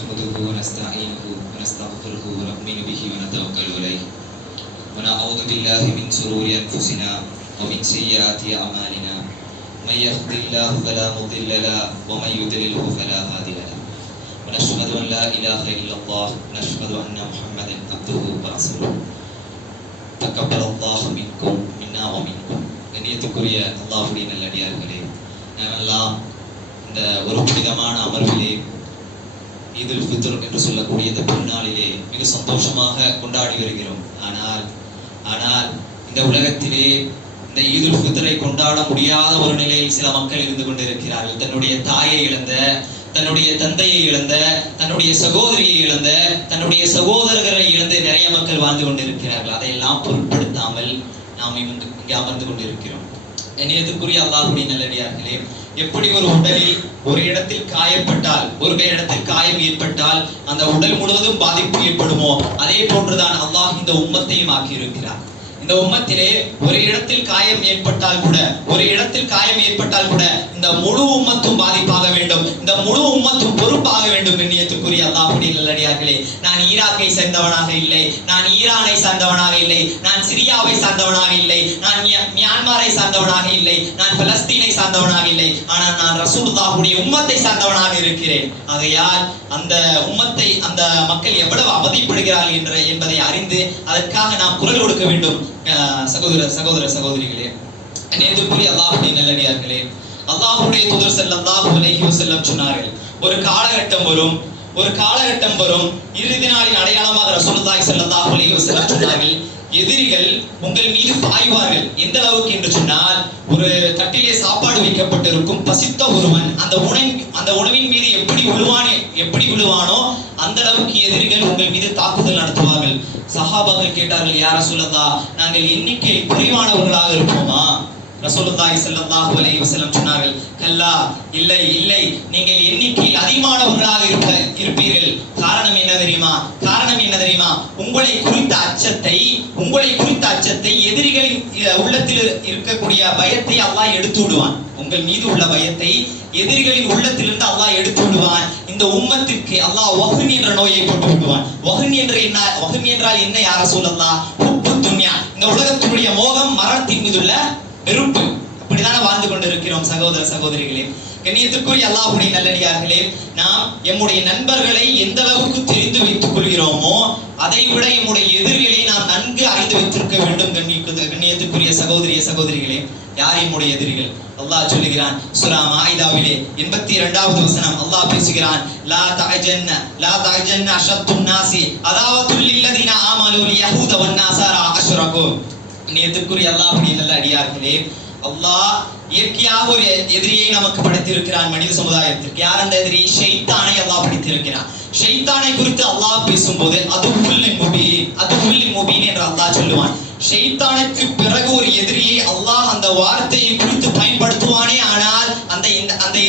نحمده ونستعينه ونستغفره ونؤمن به ونتوكل عليه ونعوذ بالله من شرور أنفسنا ومن سيئات أعمالنا من يهد الله فلا مضل له ومن يضلله فلا هادي له ونشهد أن لا إله إلا الله ونشهد أن محمدا عبده ورسوله تقبل الله منكم منا ومنكم கண்ணியத்துக்குரிய அல்லாஹ்வுடைய நல்லடியார்களே, நாமெல்லாம் இந்த ஒரு புனிதமான அமர்விலே ஈதுல் ஃபித்ர் என்று சொல்லக்கூடிய இந்த பெருநாளிலே மிக சந்தோஷமாக கொண்டாடி வருகிறோம். ஆனால் இந்த உலகத்திலே இந்த ஈதுல் ஃபித்ரை கொண்டாட முடியாத ஒரு நிலையில் சில மக்கள் இருந்து கொண்டிருக்கிறார்கள். தன்னுடைய தாயை இழந்த, தன்னுடைய தந்தையை இழந்த, தன்னுடைய சகோதரியை இழந்த, தன்னுடைய சகோதரர்களை இழந்து நிறைய மக்கள் வாழ்ந்து கொண்டிருக்கிறார்கள். அதையெல்லாம் பொருட்படுத்தாமல் நாம் இங்கே அமர்ந்து கொண்டிருக்கிறோம். கண்ணியத்துக்குரிய அல்லாஹ்வுடைய நல்லடியார்களே, எப்படி ஒரு உடலில் ஒரு இடத்தில் காயப்பட்டால், ஒரு இடத்தில் காயம் ஏற்பட்டால் அந்த உடல் முழுவதும் பாதிப்பு ஏற்படுமோ, அதே போன்றுதான் அல்லாஹ் இந்த உம்மத்தையும் ஆக்கி இருக்கிறார். இந்த உம்மத்திலே ஒரு இடத்தில் காயம் ஏற்பட்டால் கூட இந்த முழு உம்மத்தும் பாதிப்பாக வேண்டும், இந்த முழு உம்மத்தும் பொறுப்பாக வேண்டும். கண்ணியத்துக்குரிய அல்லாஹ்வுடைய நல்லடியார்களே, நான் ஈராக்கை சேர்ந்தவனாக இல்லை, நான் ஈரானை சார்ந்தவனாக இல்லை, நான் சிரியாவை சார்ந்தவனாக இல்லை, நான் மியான்மரை சார்ந்தவனாக இல்லை, நான் பலஸ்தீனை சார்ந்தவனாக இல்லை, ஆனால் நான் ரசூலுல்லாஹ்வுடைய உம்மத்தை சார்ந்தவனாக இருக்கிறேன். ஆகையால் அந்த உம்மத்தை, அந்த மக்கள் எவ்வளவு அவதிப்படுகிறார்கள் என்பதை அறிந்து அதற்காக நாம் குரல் கொடுக்க வேண்டும். சகோதரிகளே, நேத்துக்குரிய அல்லாஹ்வுடைய நல்லடியார்களே, அல்லாஹ்வுடைய தூதர் ஸல்லல்லாஹு அலைஹி வஸல்லம் சொன்னார்கள், ஒரு காலகட்டம் வரும் இறுதி நாளின் அடையாளமாக ரசூலுல்லாஹி ஸல்லல்லாஹு அலைஹி வஸல்லம் சொன்னார்கள், எதிரிகள் உங்கள் மீது பாய்வார்கள். எந்த அளவுக்கு என்று சொன்னால், ஒரு தட்டிலே சாப்பாடு வைக்கப்பட்டிருக்கும், பசித்த ஒருவன் அந்த உணவின் மீது எப்படி விழுவானோ அந்த அளவுக்கு எதிரிகள் உங்கள் மீது தாக்குதல் நடத்துவார்கள். சஹாபாக்கள் கேட்டார்கள், யா ரசூலல்லாஹ், நாங்கள் எண்ணிக்கை குறைவானவர்களாக இருப்போமா? ரசூலுல்லாஹி ஸல்லல்லாஹு அலைஹி வஸல்லம் சொன்னார்கள், கல்லா, இல்லை, நீங்கள் எண்ணிக்கையில் அதிகமானவர்களாக இருப்பீர்கள். காரணம் என்ன தெரியுமா? உங்களை குறித்த அச்சத்தை, எதிரிகளின் உள்ளத்தில் இருக்கக்கூடிய பயத்தை அல்லாஹ் எடுத்து விடுவான். உங்கள் மீது உள்ள பயத்தை எதிரிகளின் உள்ளத்திலிருந்து அல்லாஹ் எடுத்து விடுவான். இந்த உம்மத்திற்கு அல்லாஹ் வஹன் என்ற நோயை போட்டு விடுவான். வஹன் என்றால் என்ன யா ரசூலல்லாஹ்? ஹுப்பு துன்யா, இந்த உலகத்துடைய மோகம், மரணத்தின் மீதுள்ள வெறுப்பு. அப்படிதானே வாழ்ந்து கொண்டிருக்கிறோம் சகோதரிகளே. கண்ணியத்துக்குரிய அல்லாஹ்வுடைய நல்லடியார்களே, நாம் எம்முடைய நண்பர்களை எந்த அளவுக்கு தெரிந்து வைத்துக் கொள்கிறோமோ அதை விட எம்முடைய எதிரிகளை நாம் நன்கு அறிந்து வைத்திருக்க வேண்டும். கண்ணியத்துக்குரிய சகோதரிகளே, யார் எம்முடைய எதிரிகள்? அல்லாஹ் சொல்லுகிறான் சூரா மாயிதாவிலே 82வது வசனம். அல்லாஹ் பேசுகிறான், லா தஅஜன்ன அஷத்துன் நாசி அதாவத்துல் லில்லதீன ஆமனு யஹூத வன் நஸாரா அஷ்ரகு. கண்ணியத்துக்குரிய அல்லாஹ்வுடைய நல்லடியார்களே, அல்லாஹ் இயற்கையாக ஒரு எதிரியை நமக்கு படைத்திருக்கிறான் மனித சமுதாயத்திற்கு. யார் அந்த எதிரி? ஷைத்தானை அல்லாஹ் படைத்திருக்கிறான். ஷைத்தானை குறித்து அல்லாஹ் பேசும்போது அதுல் முபீன் என்று அல்லாஹ் சொல்லுவான். ஷைத்தானுக்கு பிறகு ஒரு எதிரியை அல்லாஹ் அந்த வார்த்தையை குறித்து பயன்படுத்துவானே, ஆனால் அந்த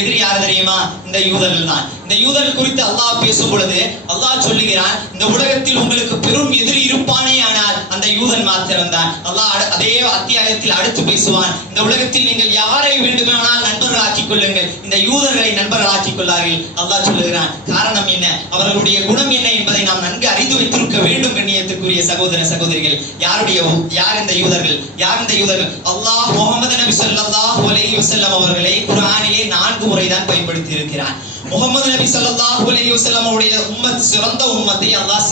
எதிரி யார் தெரியுமா? இந்த யூதர்கள் தான். இந்த யூதர்கள் குறித்து அல்லாஹ் பேசும் பொழுது அல்லாஹ் சொல்லுகிறான், இந்த உலகத்தில் உங்களுக்கு பெரும் எதிரி இருப்பானே, ஆனால் அந்த யூதன் மாத்திரம்தான். அல்லாஹ் அதே அத்தியாயத்தில் அடுத்து பேசுவான், இந்த உலகத்தில் நீங்கள் யாரை வேண்டுமானால் நண்பர்களாக்கிக் கொள்ளுங்கள், இந்த யூதர்களை நண்பர்களாக்கிக் கொள்ளார்கள். அல்லாஹ் சொல்லுகிறான், காரணம் என்ன, அவர்களுடைய குணம் என்ன என்பதை நாம் நன்கு அறிந்து வைத்திருக்க வேண்டும். கண்ணியத்துக்குரிய சகோதரிகள், யார் இந்த யூதர்கள்? அல்லாஹ் முஹம்மது நபி ஸல்லல்லாஹு அலைஹி வஸல்லம் அவர்களை குர்ஆனிலே 4 முறை தான் பயன்படுத்தி இருக்கிறான். முஹம்மது நபி ஸல்லல்லாஹு அலைஹி வஸல்லம் உடைய உம்மத், சிறந்த உம்மத்தை அல்லாஹ்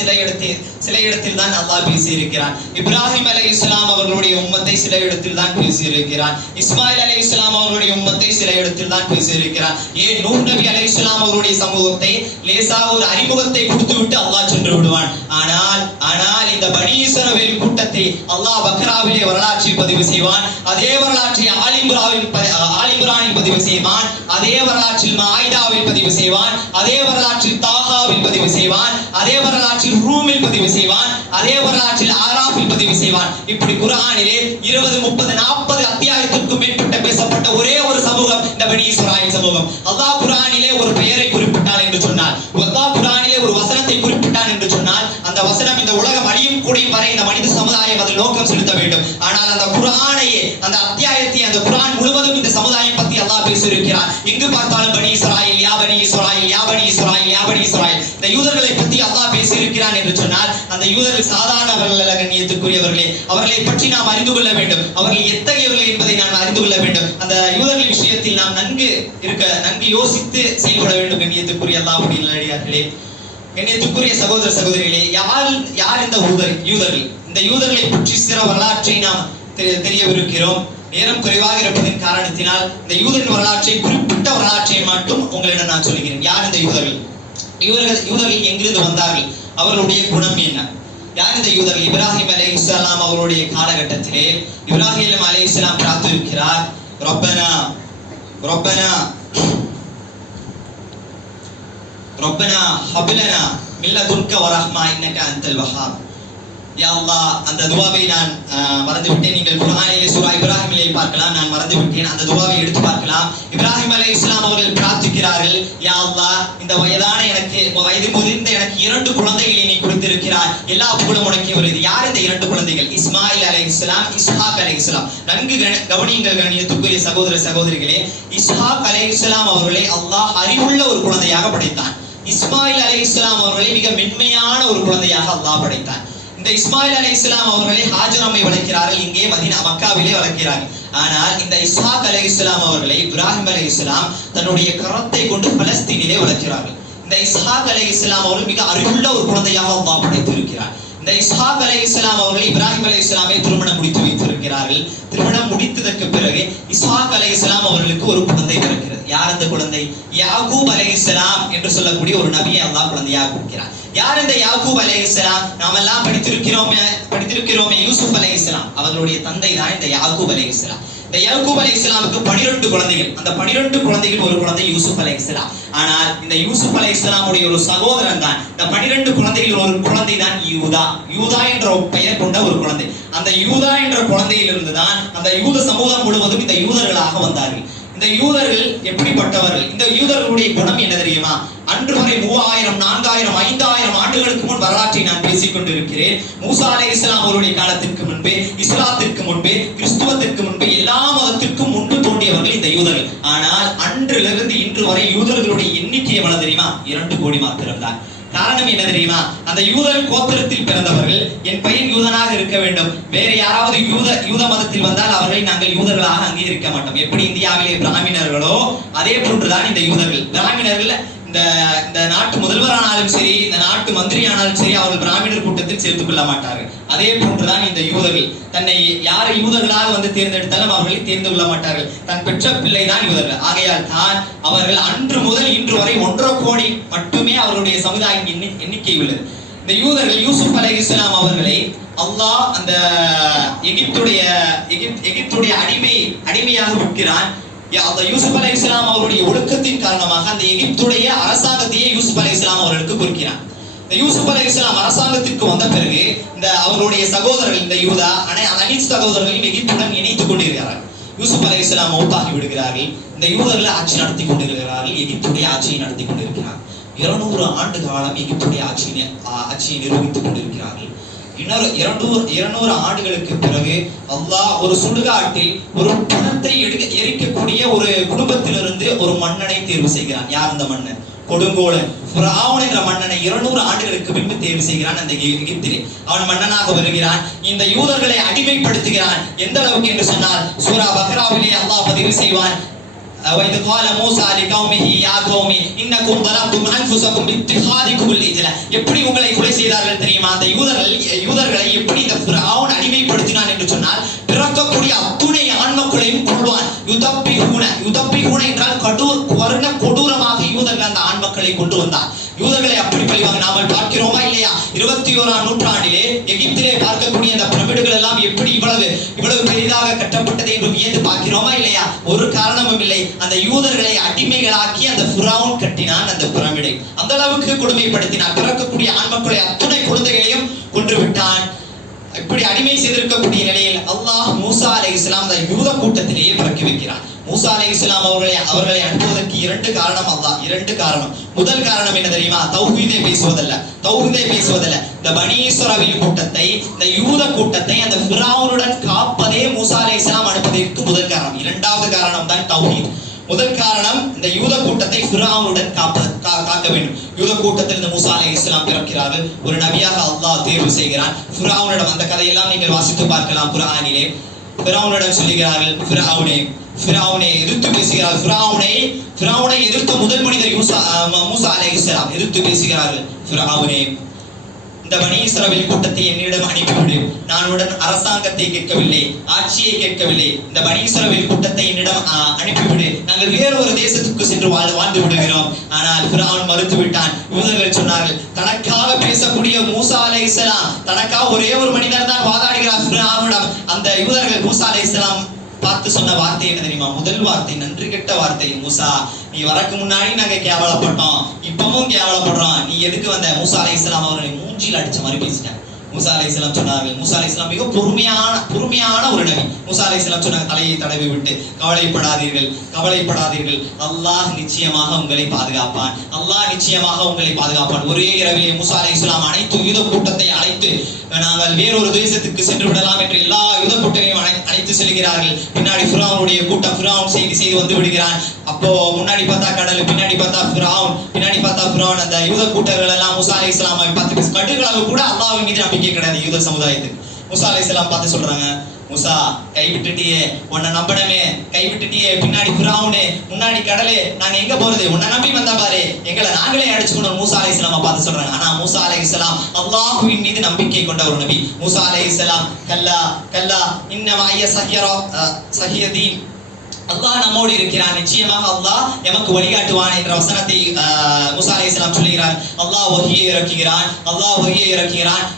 சில இடத்தில் தான் அல்லாஹ் பேசி இருக்கிறான். இப்ராஹிம் அலைஹிஸ்ஸலாம் அவர்களுடைய உம்மத்தை சில இடத்தில் தான் பேசி இருக்கிறான். இஸ்மாயில் அலைஹிஸ்ஸலாம் அவர்களுடைய உம்மத்தை சில இடத்தில் தான் பேசி இருக்கிறான். ஏன் நூஹ் நபி அலைஹிஸ்ஸலாம் அவர்களுடைய சமூகத்தை லேசாக ஒரு அறிமுகத்தை கொடுத்துவிட்டு அல்லாஹ் சென்று விடுவான். ஆனால் இந்த பனி இஸ்ரவேல் கூட்டத்தை அல்லாஹ் பக்ராவிலே வரலாற்றில் பதிவு செய்வான். அதே வரலாற்றை ஆலி இம்ரானில் பதிவு செய்வான். அதே வரலாற்றில் மாயிதாவில் பதிவு செய்வான். அதே வரலாற்றில் தாகாவில் பதிவு செய்வான். அதே வரலாற்றில் ரூமில் பதிவு செய்வான். அதே வரலாற்றில் ஆராஃபில் பதிவு செய்வான். இப்படி குர்ஆனிலே 20, 30, 40 அத்தியாயத்திற்கும் மேற்பட்ட பேசப்பட்ட ஒரே ஒரு சமூகம் இந்த பனி இஸ்ராயீல் சமூகம். அல்லாஹ் குர்ஆனிலே ஒரு பெயரை குறிப்பிட்டான் என்று சொன்னார், அல்லாஹ் குர்ஆனிலே ஒரு வசனத்தை குறிப்பிட்டான் என்று சொன்னால், அந்த வசனம் இந்த உலகம் அழியும் கூடியும் வரை இந்த மனித சமுதாயம் அதில் நோக்கம் செலுத்த வேண்டும். ஆனால் அந்த குர்ஆனையே, அந்த அத்தியாயத்தை, அந்த குர்ஆன் முழுவதும் இந்த சமுதாயம் பற்றி அல்லாஹ் பேசியிருக்கிறான். எங்கு பார்த்தாலும் பனி இஸ்ராயீல், யா பனி இஸ்ராயீல், யா பனி இஸ்ராயீல், யா பனி இஸ்ராயீல். இந்த யூதர்களை பற்றி அல்லாஹ் பேசியிருக்கிறான் என்று சொன்னால் அந்த யூதர்கள் சாதாரணவர்கள் அல்ல கண்ணியத்துக்குரியவர்களே. அவர்களை பற்றி நாம் அறிந்து கொள்ள வேண்டும். அவர்கள் எத்தகையவர்கள் என்பதை நாம் அறிந்து கொள்ள வேண்டும். அந்த யூதர்கள் விஷயத்தில் நாம் நன்கு யோசித்து செயல்பட வேண்டும் கண்ணியத்துக்குரிய அல்லாஹ்வுடைய நல்லடியார்களே. கண்ணியத்துக்குரிய சகோதர சகோதரிகளே, யார் இந்த யூதர்கள்? இந்த யூதர்களை பற்றி சில வரலாற்றை நாம் தெரியவிருக்கிறோம். நேரம் குறைவாக இருப்பதன் காரணத்தினால் இந்த யூதரின் வரலாற்றை, குறிப்பிட்ட வரலாற்றை மட்டும் உங்களிடம் நான் சொல்லுகிறேன். யார் இந்த யூதர்கள்? யூதர்கள் எங்கிருந்து வந்தார்கள்? அவர்களுடைய குணம் என்ன? யார் இந்த யூதர்கள்? இப்ராஹிம் அலைஹிஸ்ஸலாம் அவருடைய காலகட்டத்திலே இப்ராஹிம் அலைஹிஸ்ஸலாம் பிரார்த்திக்கிறார், ரப்பனா ஹப்லனா மின் லதுன்க வரஹ்மா இன்னக அன்தல் வஹ்ஹாப். யா அல்லாஹ், அந்த துஆவை நான் மறந்து விட்டேன். நீங்கள் குர்ஆனிலே சூரா இப்ராஹிமிலே பார்க்கலாம். நான் மறந்து விட்டேன். அந்த துஆவை எடுத்து பார்க்கலாம். இப்ராஹிம் அலைஹிஸ்ஸலாம் அவர்கள் பிரார்த்திக்கிறார்கள், யா அல்லாஹ், இந்த வயது முதிர்ந்த எனக்கு 2 குழந்தைகளை நீ கொடுத்திருக்கிறாய். எல்லா புகழும் உனக்கே வருகிறது. யார் இந்த 2 குழந்தைகள்? இஸ்மாயில் அலைஹிஸ்ஸலாம், இஸ்ஹாக் அலைஹிஸ்ஸலாம். நன்கு கவனியுங்கள் கண்ணியத்துக்குரிய சகோதர சகோதரிகளே. இஸ்ஹாக் அலைஹிஸ்ஸலாம் அவர்களை அல்லாஹ் அறிவுள்ள ஒரு குழந்தையாக படைத்தான். இஸ்மாயில் அலைஹிஸ்ஸலாம் அவர்களை மிக மென்மையான ஒரு குழந்தையாக அல்லாஹ் படைத்தான். இந்த இஸ்மாயில் அலைஹிஸ்ஸலாம் அவர்களை ஹாஜர் அம்மை வளர்க்கிறார்கள், இங்கே மக்காவிலே வளர்க்கிறார்கள். ஆனால் இந்த இஸ்ஹாக் அலைஹிஸ்ஸலாம் அவர்களை இப்ராஹிம் அலைஹிஸ்ஸலாம் தன்னுடைய கரத்தை கொண்டு பலஸ்தீனிலே வளர்க்கிறார்கள். இந்த இஸ்ஹாக் அலைஹிஸ்ஸலாம் அவர்கள் மிக அறிவுள்ள ஒரு குழந்தையாக அல்லாஹ் படைத்திருக்கிறார். இந்த இஸ்ஹாக் அலைஹிஸ்ஸலாம் அவர்கள் இப்ராஹிம் அலைஹிஸ்ஸலாமை திருமணம் முடித்து வைத்திருக்கிறார்கள். திருமணம் முடித்ததற்கு பிறகு இஸ்ஹாக் அலைஹிஸ்ஸலாம் அவர்களுக்கு ஒரு குழந்தை பிறக்கிறது. யார் அந்த குழந்தை? யாக்கூப் அலைஹிஸ்ஸலாம் என்று சொல்லக்கூடிய ஒரு நபியை அல்லாஹ் குழந்தையாக கொடுக்கிறார். யார் இந்த யாக்கூப் அலைஹிஸ்ஸலாம்? நாம் எல்லாம் படித்திருக்கிறோமே யூசுப் அலைஹிஸ்ஸலாம். அவர்களுடைய தந்தை தான் இந்த யாக்கூப் அலைஹிஸ்ஸலாம். இந்த யாக்கூப் அலைஹிஸ்ஸலாமுக்கு 12 குழந்தைகள். அந்த 12 குழந்தைகள் ஒரு குழந்தை யூசுப் அலைஹிஸ்ஸலாம். ஆனால் இந்த யூசுப் அலைஹிஸ்ஸலாமுடைய ஒரு சகோதரன் தான், இந்த 12 குழந்தைகள் ஒரு குழந்தை தான் யூதா என்ற பெயர் கொண்ட ஒரு குழந்தை. அந்த யூதா என்ற குழந்தையிலிருந்து தான் அந்த யூத சமூகம் முழுவதும் இந்த யூதர்களாக வந்தார்கள். இந்த யூதர்கள் எப்படிப்பட்டவர்கள்? இந்த யூதர்களுடைய குணம் என்ன தெரியுமா? அன்று வரை 3000, 4000, 5000 ஆண்டுகளுக்கு முன் வரலாற்றை நான் பேசிக் கொண்டிருக்கிறேன். மூசா அலைஹிஸ்ஸலாம் அவருடைய காலத்திற்கு முன்பே, இஸ்லாத்திற்கு முன்பே, கிறிஸ்துவத்திற்கு முன்பே, எல்லா மதத்திற்கும் முன்பு தோன்றியவர்கள் இந்த யூதர்கள். ஆனால் அன்றிலிருந்து இன்று வரை யூதர்களுடைய எண்ணிக்கை எவ்வளவு தெரியுமா? 2 கோடி மாத்திரம்தான். காரணம் என்ன தெரியுமா? அந்த யூதர் கோத்திரத்தில் பிறந்தவர்கள், என் பையன் யூதனாக இருக்க வேண்டும், வேற யாராவது யூத மதத்தில் வந்தால் அவர்களை நாங்கள் யூதர்களாக அங்கீகரிக்க மாட்டோம். எப்படி இந்தியாவிலே பிராமணர்களோ அதே போன்றுதான் இந்த யூதர்கள். பிராமணர்கள் இந்த நாட்டு முதல்வரானாலும் சரி, இந்த நாட்டு மந்திரி ஆனாலும் சரி, அவர்கள் பிராமணர் கூட்டத்தில் சேர்த்துக் கொள்ள மாட்டார்கள். அதே போன்றுதான் இந்த யூதர்கள். தன்னை யாரை யூதர்களாக வந்து தேர்ந்தெடுத்தாலும் அவர்களை தேர்ந்து கொள்ள மாட்டார்கள். தன் பெற்ற பிள்ளை தான் யூதர்கள். ஆகையால் தான் அவர்கள் அன்று முதல் இன்று வரை 1.5 கோடி மட்டுமே அவர்களுடைய சமுதாய எண்ணிக்கை உள்ளது. இந்த யூதர்கள் யூசுப் அலைஹிஸ்ஸலாம் அவர்களை அல்லாஹ் அந்த எகிப்துடைய அடிமையாக விற்கிறான். அந்த யூசுப் அலைஹிஸ்ஸலாம் அவருடைய ஒழுக்கத்தின் காரணமாக அந்த எகிப்துடைய அரசாங்கத்தையே யூசுப் அலைஹிஸ்ஸலாம் அவர்களுக்கு கொடுக்கிறான். இந்த யூசுப் அலைஹிஸ்ஸலாம் அரசாங்கத்திற்கு வந்த பிறகு இந்த அவருடைய சகோதரர்கள், இந்த யூதா அனைத்து சகோதரர்களையும் எகிப்துடன் இணைத்துக் கொண்டிருக்கிறார்கள். யூசுப் அலைஹிஸ்ஸலாம் மௌத்தாகி விடுகிறார்கள். இந்த யூதர்கள் ஆட்சி நடத்தி கொண்டிருக்கிறார்கள், எகிப்துடைய ஆட்சியை நடத்தி கொண்டிருக்கிறார்கள். 200 ஆண்டு காலம் எகிப்துடைய ஆட்சியை நிரூபித்துக் கொண்டிருக்கிறார்கள். 200 ஆண்டுகளுக்கு பிறகு அல்லாஹ் ஒரு சுடுகாட்டில் ஒரு பணத்தை எரிக்கக்கூடிய ஒரு குடும்பத்திலிருந்து ஒரு மன்னனை தேர்வு செய்கிறான். யார் அந்த மன்னன்? கொடுங்கோலன் ஃபிரௌன் என்ற மன்னனை 200 ஆண்டுகளுக்கு பின்பு தேர்வு செய்கிறான் அந்த எகிப்திலே. அவன் மன்னனாக வருகிறான். இந்த யூதர்களை அடிமைப்படுத்துகிறான். எந்த அளவுக்கு என்று சொன்னால் சூரா பக்ராவிலே அல்லாஹ் பதிவு செய்வான், وَإِذْ قَالَ مُوسَى لِقَوْمِهِ يَا قَوْمِ إِنَّكُمْ ظَلَمْتُمْ أَنفُسَكُمْ بِاتِّخَاذِكُمُ الْعِجْلَ. எப்படி உங்களை கொலை செய்தார்கள் தெரியுமா? அந்த யூதர்களை எப்படி இந்த ஃபிரௌன் அடிமைப்படுத்தினான் என்று சொன்னால், பிறக்கக்கூடிய அத்துணை ஆண்மக்களையும் கொல்வான். யுதப்பிஹூன என்றால் கொடூரமாக யூதர்கள் அந்த ஆண்மக்களை கொண்டு வந்தார். யூதர்களை அப்படி பழிவாங்க நாமல் பார்க்கிறோமா இல்லையா? 21ஆம் நூற்றாண்டிலே எகிப்திலே பார்க்கக்கூடிய அந்த பிரமிடுகள் எல்லாம் எப்படி இவ்வளவு பெரிதாக கட்டப்பட்டதை என்று வியந்து பார்க்கிறோமா இல்லையா? ஒரு காரணமும் இல்லை. அந்த யூதர்களை அடிமைகளாக்கி அந்த ஃபிரௌன் கட்டினான் அந்த பிரமிடை. அந்த அளவுக்கு கொடுமைப்படுத்தினான். பிறக்கக்கூடிய ஆண்மக்களை அத்துணை குழந்தைகளையும் கொன்று விட்டான். இப்படி அடிமை செய்திருக்கக்கூடிய நிலையில் அல்லாஹ் மூசா அலைஹிஸ்ஸலாம் அந்த யூத கூட்டத்திலேயே பிறக்கி வைக்கிறான். மூசா அலைஹிஸ்ஸலாம் அவர்களை அனுப்புவதற்கு 2 காரணம். முதல் காரணம் என்ன தெரியுமா? தௌஹீதை பேசுவதல்ல. இந்த பனி இஸ்ராயீல் கூட்டத்தை, இந்த யூத கூட்டத்தை அந்த ஃபிரௌனுடன் காப்பதே மூசா அலைஹிஸ்ஸலாம் அனுப்புவதற்கு முதல் காரணம். 2வது காரணம் தான் தௌஹீத். முதல் காரணம் இந்த யூத கூட்டத்தை ஃபிரௌனுடன் காக்க வேண்டும். யூத கூட்டத்திலிருந்து மூசா அலைஹிஸ்ஸலாம் பிறக்கிறார்கள். ஒரு நபியாக அல்லாஹ் தேர்வு செய்கிறான். ஃபிரௌனிடம் அந்த கதையெல்லாம் நீங்கள் வாசித்து பார்க்கலாம் குர்ஆனிலே. ஃபிரௌனிடம் சொல்லுகிறார்கள், ஃபிரௌனை எதிர்த்து பேசுகிறார்கள். ஃபிரௌனை எதிர்த்த முதல் மனிதர் மூசா அலைஹிஸ்ஸலாம் எதிர்த்து பேசுகிறார்கள். ஃபிரௌனே, இந்த பனி இஸ்ரவேல் கூட்டத்தை என்னிடம் அனுப்பிவிடு. நான் உடன் அரசாங்கத்தை கேட்கவில்லை, ஆட்சியை கேட்கவில்லை. இந்த பனி இஸ்ரவேல் கூட்டத்தை என்னிடம் அனுப்பிவிடு. நாங்கள் வேறு ஒரு தேசத்துக்கு சென்று வாழ்ந்து விடுகிறோம். ஆனால் ஃபிரௌன் மறுத்து விட்டான். யூதர்கள் சொன்னார்கள், தனக்காக பேசக்கூடிய மூசா அலைஹிஸ்ஸலாம், தனக்காக ஒரே ஒரு மனிதர் தான் வாதாடுகிறார் ஃபிரௌனிடம். அந்த யூதர்கள் மூசா அலைஹிஸ்ஸலாம் பார்த்து சொன்ன வார்த்தை என்ன தெரியுமா? முதல் வார்த்தை நன்றி கெட்ட வார்த்தை. மூசா, நீ வரக்கு முன்னாடி நாங்க கேவலப்பட்டோம், இப்பவும் கேவலப்படுறோம். நீ எதுக்கு வந்த? மூசா அலைஹிஸ்ஸலாம் அவர்களை மூஞ்சில் அடிச்ச மாதிரி பேசிட்டாங்க. மூசா அலைஹிஸ்ஸலாம் சொன்னார்கள், மூசா அலைஹிஸ்ஸலாம் மிக பொறுமையான ஒரு நபி. மூசா அலைஹிஸ்ஸலாம் சொன்னாங்க, தலையை தடவி விட்டு, கவலைப்படாதீர்கள், அல்லாஹ் நிச்சயமாக உங்களை பாதுகாப்பான், அல்லாஹ் நிச்சயமாக உங்களை பாதுகாப்பான். ஒரே இரவிலே மூசா அலைஹிஸ்ஸலாம் அனைத்து யூத கூட்டத்தை அழைத்து, நாங்கள் வேறொரு தேசத்துக்கு சென்று விடலாம் என்று எல்லா யூத கூட்டத்தையும் அழைத்து செல்கிறார்கள். பின்னாடி ஃபிரௌனுடைய கூட்டம், ஃபிரௌன் செய்து வந்து விடுகிறான். அப்போ முன்னாடி பார்த்தா கடல், பின்னாடி பார்த்தா ஃபிரௌன். அந்த யூத கூட்டங்கள் எல்லாம் மூசா அலைஹிஸ்ஸலாமை பார்த்து கடுகளவு கூட அல்லாஹ்வின் மீது நம்பிக்கை கிடையாது யூத சமுதாயத்துக்கு. மூசா அலைஹிஸ்ஸலாம் பார்த்து சொல்றாங்க, மூசா, கைவிட்டுட்டியே, உன்னை நம்பணுமே, கைவிட்டுட்டியே. பின்னாடி ஃபிரௌனே, முன்னாடி கடலே, நாங்க எங்க போறது? உன்னை நம்பி வந்தா பாரு, எங்களை நாங்களே அடிச்சுக்கணும். மூசா அலைஹிஸ்ஸலாம் பார்த்து சொல்றாங்க. ஆனா மூசா அலைஹிஸ்ஸலாம் அல்லாஹ்வின் மீது நம்பிக்கை கொண்ட ஒரு நபி. மூசா அலைஹிஸ்ஸலாம், கல்லா இன்ன மஅய சஹியதீன், அல்லாஹ் நம்மோடு இருக்கிறான், நிச்சயமாக அல்லாஹ் எமக்கு வழிகாட்டுவான் என்ற வசனத்தை மூசா அலைஹிஸ்ஸலாம் சொல்கிறார். அல்லாஹ் வஹியை இறக்குகிறான்.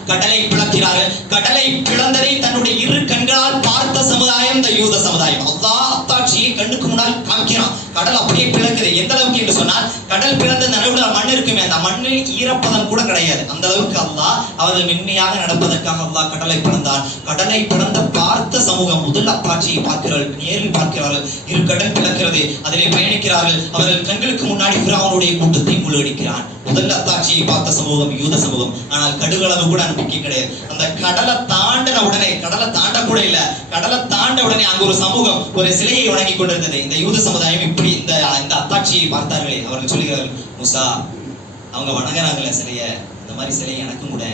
கடலை பிளக்கிறார்கள். கடலை பிளந்ததை தன்னுடைய இரு கண்களால் பார்த்த சமுதாயம் இந்த யூத சமுதாயம். அல்லாஹ் அத்தாட்சியை கண்ணுக்கு முன்னால் காமிக்கிறான். கடல் அப்படியே பிளக்குது. எந்த அளவுக்கு என்று சொன்னால், கடல் பிளந்த நடுவில் மண் இருக்குமே, அந்த மண்ணில் ஈரப்பதம் கூட கிடையாது. அந்த அளவுக்கு அல்லாஹ் அவர்கள் மென்மையாக நடப்பதற்காக அல்லாஹ் கடலை பிளந்தான். கடலை பிளந்த பார்த்த சமூகம் முதல் அத்தாட்சியை பார்க்கிறார்கள், நேரில் பார்க்கிறார்கள். இரு கடல் பிளக்கிறது, அதிலே பயணிக்கிறார்கள். அவர்கள் கண்களுக்கு முன்னாடி ஃபிரௌனுடைய கூட்டத்தை மூழ்கடிக்கிறான். முதல் அத்தாட்சியை பார்த்த சமூகம் யூத சமூகம். ஆனால் கடுகளவு கூட நம்பிக்கை கிடையாது. அந்த கடலை தாண்டின உடனே, கடலை தாண்ட கூட இல்ல, கடலை தாண்ட உடனே அங்கு ஒரு சமூகம் ஒரு சிலையை வணங்கி கொண்டிருந்தது. இந்த யூத சமுதாயம் இப்படி இந்த அத்தாட்சியை பார்த்தார்களே, அவர்கள் சொல்லுகிறார்கள், மூசா, அவங்க வணங்குறாங்களே சிலைய, இந்த மாதிரி சிலையை எனக்கும் கூட,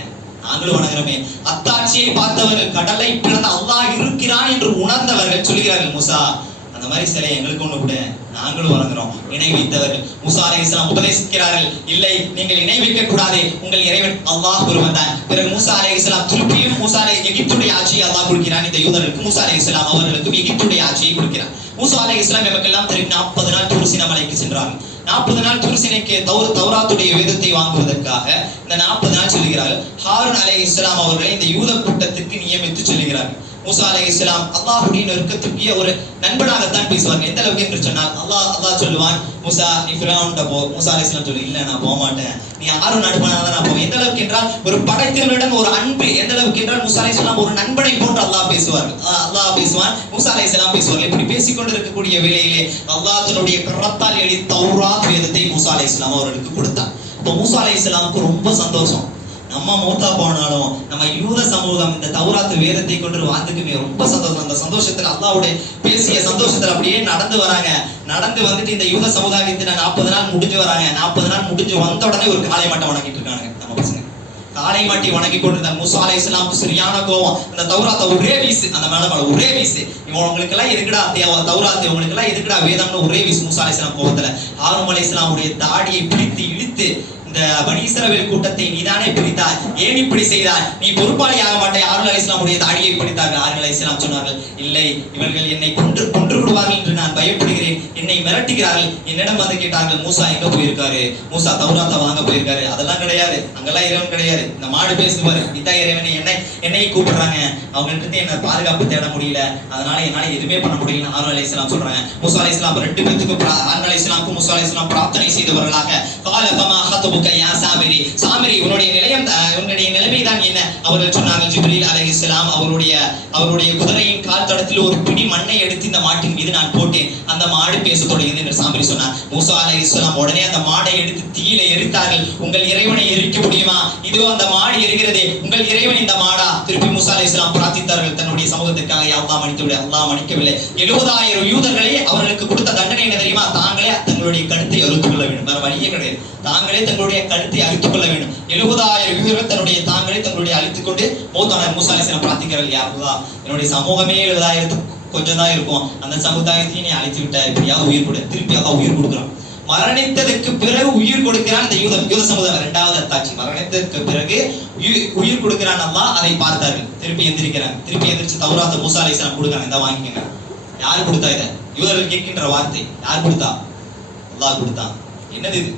நாங்களும் வணங்குறோமே. அத்தாட்சியை பார்த்தவர்கள், கடலை பிளந்த அல்லாஹ் இருக்கிறான் என்று உணர்ந்தவர்கள் சொல்கிறார்கள், மூசா, அந்த மாதிரி சிலை எங்களுக்கு ஒண்ணு கூட, நாங்களும் வணங்குறோம். இணை வைத்தவர்கள் மூசா அலைஹிஸ்ஸலாம் உபதேசிக்கிறார்கள், இல்லை, நீங்கள் இணை வைக்க கூடாது, உங்கள் இறைவன் அல்லாஹ் ஒருவன் தான். பிறகு மூசா அலைஹிஸ்ஸலாம் திருப்பியும் எகிப்துடைய ஆட்சியை அல்லாஹ் கொடுக்கிறான். இந்த யூதர்களுக்கு மூசா அலைஹிஸ்ஸலாம் அவர்களுக்கு எகிப்துடைய ஆட்சியை கொடுக்கிறார். மூசா அலைஹிஸ்ஸலாம் நமக்கெல்லாம் தெரியும், 40 நாள் தூர் சீனா மலைக்கு சென்றார்கள். 40 நாள் தூர் சீனாக்கு தௌராத்துடைய வேதத்தை வாங்குவதற்காக இந்த 40 நாள் சொல்லுகிறார்கள். ஹாரூன் அலைஹிஸ்ஸலாம் அவர்களை இந்த யூத கூட்டத்துக்கு நியமித்து சொல்லுகிறார்கள். மூசா அலைஹிஸ்ஸலாம் அல்லாஹ்வுடைய நெருக்கத்துக்கு ஒரு நண்பனாகத்தான் பேசுவார்கள். எந்த அளவுக்கு என்று சொன்னால், அல்லாஹ் சொல்லுவான், மூசா, நீ ஃபிரௌன்ட்ட போ. மூசா அலைஹிஸ்ஸலாம் சொல்லு, இல்ல, நான் போக மாட்டேன், நீ ஹாரூன் நண்பனாக நான் போவேன். எந்த அளவுக்கு என்றால், ஒரு படைத்தவனிடம் ஒரு அன்பு. எந்த அளவுக்கு என்றால், மூசா அலைஹிஸ்ஸலாம் ஒரு நண்பனை போன்று அல்லாஹ் பேசுவான், மூசா அலைஹிஸ்ஸலாம் பேசுவார்கள். இப்படி பேசிக்கொண்டு இருக்கக்கூடிய வேளையிலே அல்லாஹ் தன்னுடைய கரத்தால் எழுதி தௌராத் வேதத்தை மூசா அலைஹிஸ்ஸலாம் அவர்களுக்கு கொடுத்தார். இப்போ மூசா அலைஹிஸ்ஸலாமுக்கு ரொம்ப சந்தோஷம். நம்ம மூத்தா போனாலும் நம்ம யூத சமூகம் இந்த தௌராத் வேதத்தை கொண்டு வாழ்ந்துக்குமே, ரொம்ப சந்தோஷம். அந்த சந்தோஷத்துல அல்லாஹ்வுடைய பேசிய சந்தோஷத்துல அப்படியே நடந்து வராங்க. நடந்து வந்துட்டு இந்த யூத சமுதாயத்துல 40 நாள் முடிஞ்சு வராங்க. 40 நாள் முடிஞ்சு வந்த உடனே ஒரு காளை மாட்டை வணங்கிட்டு இருக்காங்க நம்ம பசங்க. காளை மாட்டி வணங்கி கொண்டிருந்த மூசா அலைஹிஸ்ஸலாமுக்கு சரியான கோவம். அந்த தௌராத்தை ஒரே வீசு, அந்த மேல ஒரே வீசு, உங்களுக்கு எல்லாம் எதுக்குடா தௌராத், உங்களுக்கு எல்லாம் எதுக்குடா வேதம்னு ஒரே வீசு. மூசா அலைஹிஸ்ஸலாம் கோவத்துல ஹாரூன் அலைஹிஸ்ஸலாமுடைய தாடியை பிடித்து இழுத்து, இந்த பனி இஸ்ரவேல் கூட்டத்தை நீதானே பிடித்தாய், ஏன் இப்படி செய்தாய், நீ பொறுப்பாளி ஆக மாட்டே. ஹாரூன் அலைஹிஸ்ஸலாமுடைய தாடியை பிடித்தார்கள். ஹாரூன் அலைஹிஸ்ஸலாம் சொன்னார்கள், இல்லை, இவர்கள் என்னை கொன்று விடுவார்கள் என்று நான் பயப்படுகிறேன், என்னை மிரட்டுகிறார்கள். என்னிடம் வந்து கேட்டார்கள், மூசா எங்க போயிருக்காரு, மூசா தௌராத்தை வாங்க போயிருக்காரு. அதெல்லாம் கிடையாது, அங்கெல்லாம் இறைவன் கிடையாது. இந்த மாடு பேசுவாரு, இதான் இறைவன், என்னையை கூப்பிடுறாங்க, அவங்கள்ட்ட என்ன பாதுகாப்பு தேட முடியல, அதனால என்னால எதுவுமே பண்ண முடியல. ஹாரூன் அலைஹிஸ்ஸலாம் சொல்றாங்க. மூசா அலைஹிஸ்ஸலாம் 2 பேத்துக்கு ஹாரூன் அலைஹிஸ்ஸலாமுக்கும் மூசா அலைஹிஸ்ஸலாம் பிரார்த்தனை செய்தவர்களாக, சாமிரி, உன்னுடைய நிலைமைதான் என்ன? அவர்கள் சொன்னார்கள், ஜிப்ரீல் அலைஹிஸ்ஸலாம் அவருடைய குதிரையின் கால் தடத்தில் ஒரு பிடி மண்ணை எடுத்து இந்த மாட்டின் மீது நான் போட்டேன், அந்த மாடு பேச தொடங்கியது என்று சாமிரி சொன்னார். மூசா அலைஹிஸ்ஸலாம் உடனே அந்த மாடை எடுத்து தீயில எரித்தார்கள். உங்கள் இறைவனை எரிக்க முடியுமா? இதோ அந்த மாடு எரிகிறதே, உங்கள் இறைவன் இந்த மாடா? திருப்பி மூசா அலைஹிஸ்ஸலாம் பிரார்த்தித்தார்கள் தன்னுடைய சமூகத்திற்காக, அல்லாஹ் மன்னித்து விடு. அல்லாஹ் மன்னிக்கவில்லை. 70,000 யூதர்களை அவர்களுக்கு கொடுத்த தண்டனை என்ன தெரியுமா? தாங்களே தங்களுடைய தங்களுடைய கழுத்தை அறுத்துக் கொள்ள வேண்டும். வேற வழியே கிடையாது. தாங்களே தங்களுடைய கழுத்தை அறுத்துக் கொள்ள வேண்டும். 70,000 யூதர்கள் தங்களுடைய அழித்துக் கொண்டு மௌத்தான மூசா அலைஹிஸ்ஸலாம் பிரார்த்திக்கிறார்கள், யா அல்லாஹ், என்னுடைய சமூகமே 70,000 கொஞ்சம் தான் இருக்கும், அந்த சமுதாயத்தையும் நீ அழித்து விட்ட, எப்படியாவது உயிர் கொடு. திருப்பி அல்லாஹ் உயிர் கொடுக்குறான். மரணித்ததுக்கு பிறகு உயிர் கொடுக்கிறான் இந்த யூத சமுதாயம். இரண்டாவது அத்தாட்சி, மரணித்ததுக்கு பிறகு உயிர் கொடுக்கிறான் அல்லாஹ். அதை பார்த்தார்கள், திருப்பி எந்திரிக்கிறாங்க. திருப்பி எந்திரிச்சு தௌராத்தை மூசா அலைஹிஸ்ஸலாம் கொடுக்குறாங்க, இதை வாங்கிக்கங்க. யார் கொடுத்தா இதை? யூதர்கள் கேட்கின்ற வார்த்தை, யார் கொடுத்தா? அல்லாஹ் கொடுத்தான். என்னது இது?